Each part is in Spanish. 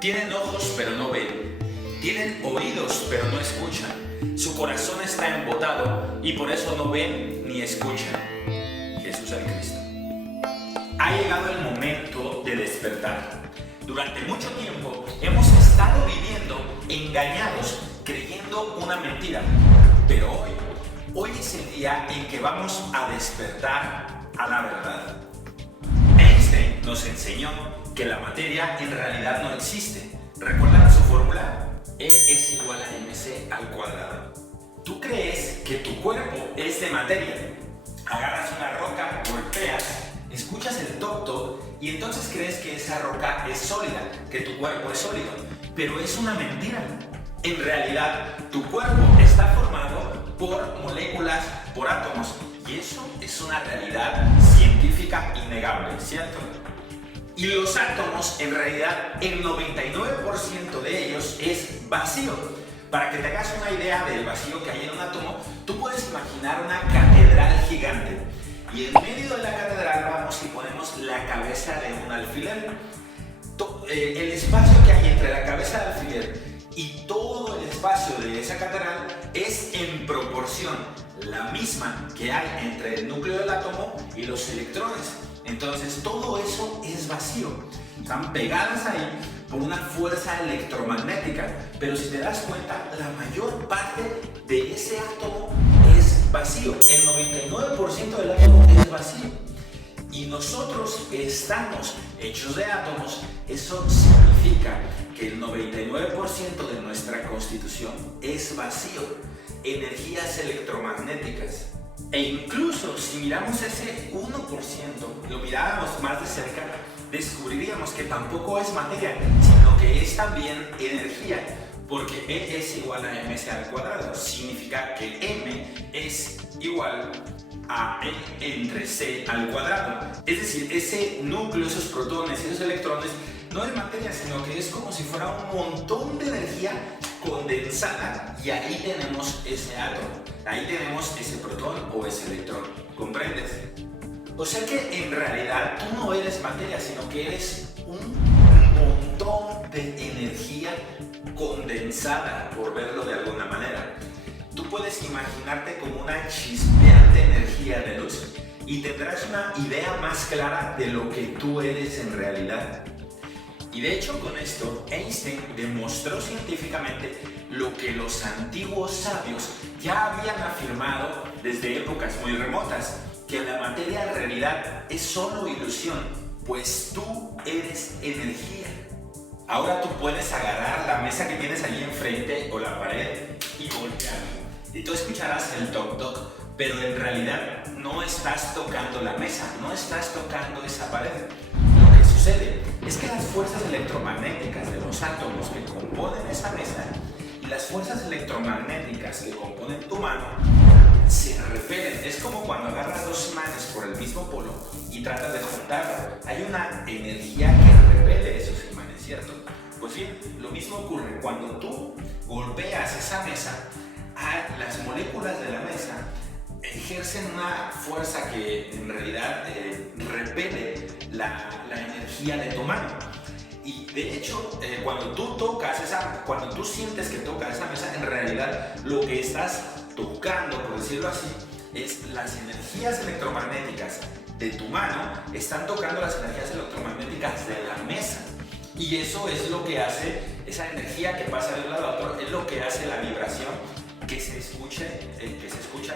Tienen ojos pero no ven, tienen oídos pero no escuchan, su corazón está embotado y por eso no ven ni escuchan. Jesús el Cristo. Ha llegado el momento de despertar. Durante mucho tiempo hemos estado viviendo engañados, creyendo una mentira, pero hoy es el día en que vamos a despertar a la verdad. Einstein nos enseñó que la materia en realidad no existe. ¿Recuerdan su fórmula? E es igual a mc al cuadrado. Tú crees que tu cuerpo es de materia. Agarras una roca, golpeas, escuchas el toc-toc y entonces crees que esa roca es sólida, que tu cuerpo es sólido. Pero es una mentira. En realidad, tu cuerpo está formado por moléculas, por átomos. Y eso es una realidad científica innegable, ¿cierto? Y los átomos, en realidad, el 99% de ellos es vacío. Para que te hagas una idea del vacío que hay en un átomo, tú puedes imaginar una catedral gigante. Y en medio de la catedral vamos y ponemos la cabeza de un alfiler. El espacio que hay entre la cabeza del alfiler y todo el espacio de esa catedral es en proporción la misma que hay entre el núcleo del átomo y los electrones. Entonces todo eso es vacío. Están pegadas ahí por una fuerza electromagnética. Pero si te das cuenta, la mayor parte de ese átomo es vacío. El 99% del átomo es vacío. Y nosotros estamos hechos de átomos. Eso significa que el 99% de nuestra constitución es vacío. Energías electromagnéticas. E incluso si miramos ese 1%, lo miráramos más de cerca, descubriríamos que tampoco es materia, sino que es también energía, porque E es igual a mc al cuadrado. Significa que M es igual a E entre C al cuadrado. Es decir, ese núcleo, esos protones, esos electrones, no es materia, sino que es como si fuera un montón de energía condensada, y ahí tenemos ese átomo, ahí tenemos ese protón o ese electrón. ¿Comprendes? O sea que en realidad tú no eres materia, sino que eres un montón de energía condensada, por verlo de alguna manera. Tú puedes imaginarte como una chispeante energía de luz y tendrás una idea más clara de lo que tú eres en realidad. Y de hecho con esto Einstein demostró científicamente lo que los antiguos sabios ya habían afirmado desde épocas muy remotas, que la materia en realidad es solo ilusión, pues tú eres energía. Ahora tú puedes agarrar la mesa que tienes allí enfrente o la pared y golpear. Y tú escucharás el toc toc, pero en realidad no estás tocando la mesa, no estás tocando esa pared. Lo que sucede es que las fuerzas electromagnéticas de los átomos que componen esa mesa y las fuerzas electromagnéticas que componen tu mano se repelen. Es como cuando agarras dos imanes por el mismo polo y tratas de juntarlo. Hay una energía que repele esos imanes, ¿cierto? Pues bien, lo mismo ocurre cuando tú golpeas esa mesa. Las moléculas de la mesa ejercen una fuerza que en realidad repele la energía de tu mano. Y de hecho, cuando tú sientes que tocas esa mesa, en realidad lo que estás tocando, por decirlo así, es las energías electromagnéticas de tu mano, están tocando las energías electromagnéticas de la mesa. Y eso es lo que hace, esa energía que pasa de un lado a otro, es lo que hace la vibración que se escucha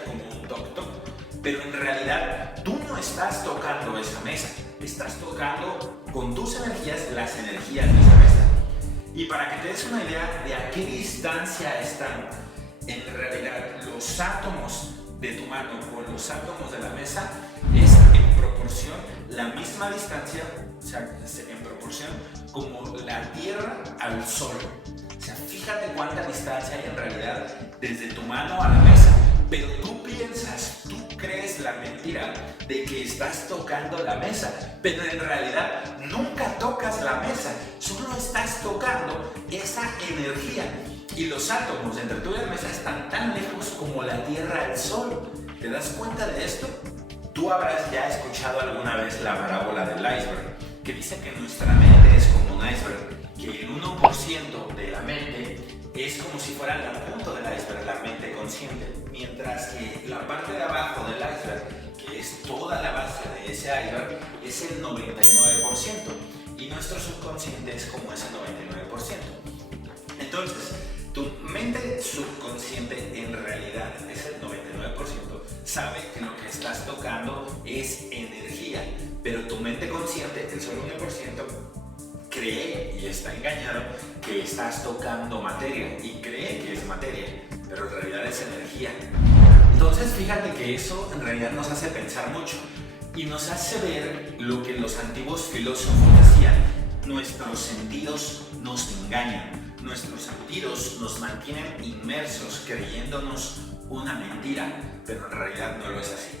como un toc-toc. Pero en realidad tú no estás tocando esa mesa, estás tocando con tus energías las energías de esa mesa. Y para que te des una idea de a qué distancia están en realidad los átomos de tu mano con los átomos de la mesa, es en proporción la misma distancia, o sea, en proporción como la Tierra al Sol. O sea, fíjate cuánta distancia hay en realidad desde tu mano a la mesa. Pero tú crees la mentira de que estás tocando la mesa, pero en realidad nunca tocas la mesa, solo estás tocando esa energía. Y los átomos entre tú y la mesa están tan lejos como la Tierra al Sol. ¿Te das cuenta de esto? Tú habrás ya escuchado alguna vez la parábola del iceberg, que dice que nuestra mente es como un iceberg, que que el 1% de la mente es como si fuera la punta del iceberg, la mente consciente, mientras que la parte de abajo del iceberg, que es toda la base de ese iceberg, es el 99%, y nuestro subconsciente es como ese 99%. Entonces, tu mente subconsciente en realidad es el 99%, sabe que lo que estás tocando es energía, pero tu mente consciente, el solo 1%, cree y está engañado que estás tocando materia y cree que es materia, pero en realidad es energía. Entonces fíjate que eso en realidad nos hace pensar mucho y nos hace ver lo que los antiguos filósofos decían: nuestros sentidos nos engañan, nuestros sentidos nos mantienen inmersos creyéndonos una mentira, pero en realidad no lo es así.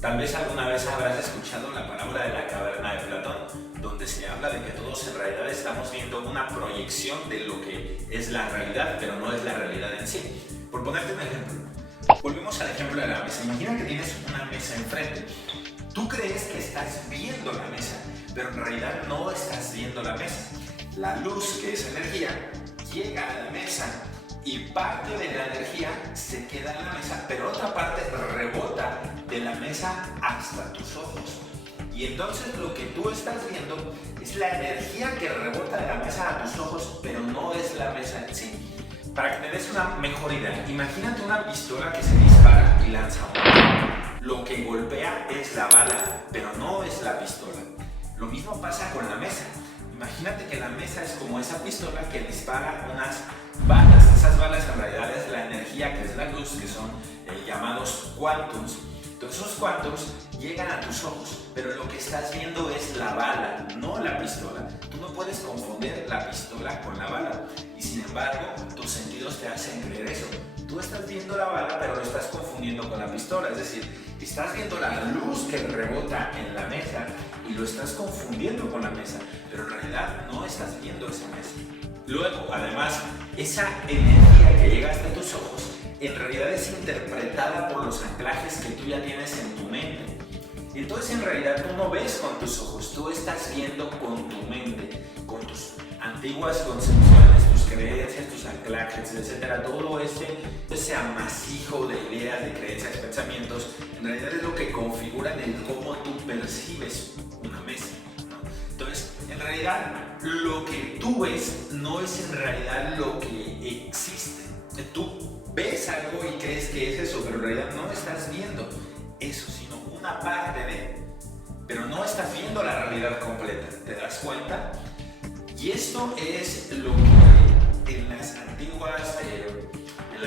Tal vez alguna vez habrás escuchado la parábola de la caverna de Platón, donde se habla de que todos en realidad estamos viendo una proyección de lo que es la realidad, pero no es la realidad en sí. Por ponerte un ejemplo, volvemos al ejemplo de la mesa. Imagina que tienes una mesa enfrente. Tú crees que estás viendo la mesa, pero en realidad no estás viendo la mesa. La luz, que es energía, llega a la mesa y parte de la energía se queda en la mesa, pero otra parte rebota de la mesa hasta tus ojos. Y entonces lo que tú estás viendo es la energía que rebota de la mesa a tus ojos, pero no es la mesa en sí. Para que te des una mejor idea, imagínate una pistola que se dispara y lanza un bala. Lo que golpea es la bala, pero no es la pistola. Lo mismo pasa con la mesa. Imagínate que la mesa es como esa pistola que dispara unas balas. Esas balas en realidad es la energía, que es la luz, que son llamados quantums. Entonces esos quantums llegan a tus ojos, pero lo que estás viendo es la bala, no la pistola. Tú no puedes confundir la pistola con la bala, y sin embargo tus sentidos te hacen creer eso. Tú estás viendo la bala, pero lo estás confundiendo con la pistola, es decir, estás viendo la luz que rebota en la mesa y lo estás confundiendo con la mesa, pero en realidad no estás viendo esa mesa. Luego, además, esa energía que llega hasta tus ojos en realidad es interpretada por los anclajes que tú ya tienes en tu mente. Entonces en realidad tú no ves con tus ojos, tú estás viendo con tu mente, con tus antiguas concepciones, tus creencias, tus anclajes, etc. Todo ese amasijo de ideas, de creencias, pensamientos, en realidad es lo que configuran el cómo tú percibes una mesa, ¿no? Entonces, en realidad, lo que tú ves no es en realidad lo que existe. Tú ves algo y crees que es eso, pero en realidad no estás viendo eso, sino una parte de, pero no estás viendo la realidad completa. ¿Te das cuenta? Y esto es lo que en la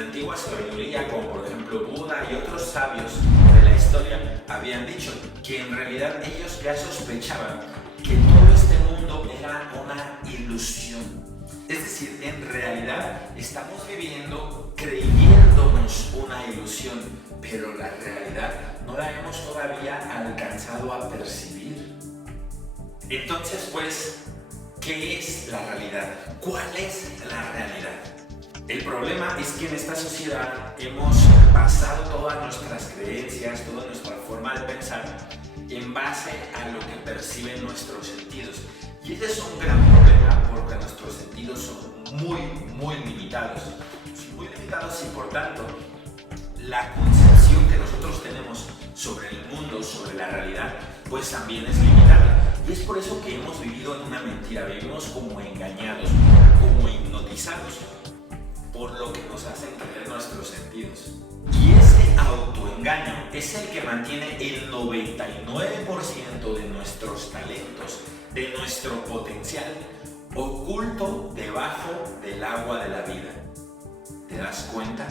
antigua sabiduría, como por ejemplo Buda y otros sabios de la historia, habían dicho que en realidad ellos ya sospechaban que todo este mundo era una ilusión. Es decir, en realidad estamos viviendo creyéndonos una ilusión, pero la realidad no la hemos todavía alcanzado a percibir. Entonces, pues, ¿qué es la realidad? ¿Cuál es la realidad? El problema es que en esta sociedad hemos basado todas nuestras creencias, toda nuestra forma de pensar en base a lo que perciben nuestros sentidos. Y ese es un gran problema porque nuestros sentidos son muy limitados. Son muy limitados y por tanto la concepción que nosotros tenemos sobre el mundo, sobre la realidad, pues también es limitada. Y es por eso que hemos vivido en una mentira, vivimos como engañados, como hipnotizados por lo que nos hacen creer nuestros sentidos. Y ese autoengaño es el que mantiene el 99% de nuestros talentos, de nuestro potencial, oculto debajo del agua de la vida. ¿Te das cuenta?